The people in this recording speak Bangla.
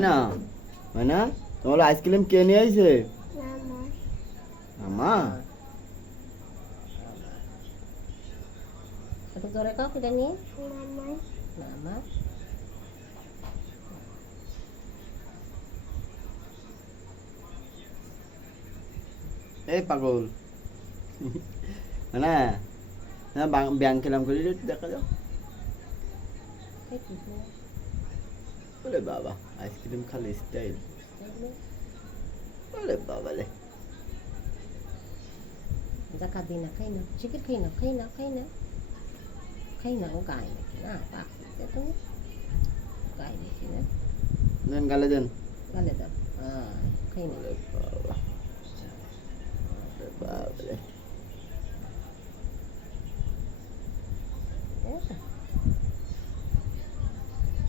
না হয় না তোমার আইসক্রিম কে নিয়ে আইছে মামা একটু জোরে কাও কেটে নিয়ে মামা এই পাগল না না ব্যাংক খেলাম করে দেখা যাও ওরে বাবা আইসক্রিম খালি স্টাইল ওরে বাবা রে জাকাত দিই না খাই না শিকির খাই না খাই না খাই না খাই না ও গায়ে নাকি না পাক তুমি গায়ে নাকি না দেন গালে দেন গালে দাও খাই না ওরে বাবা ওরে বাবা রে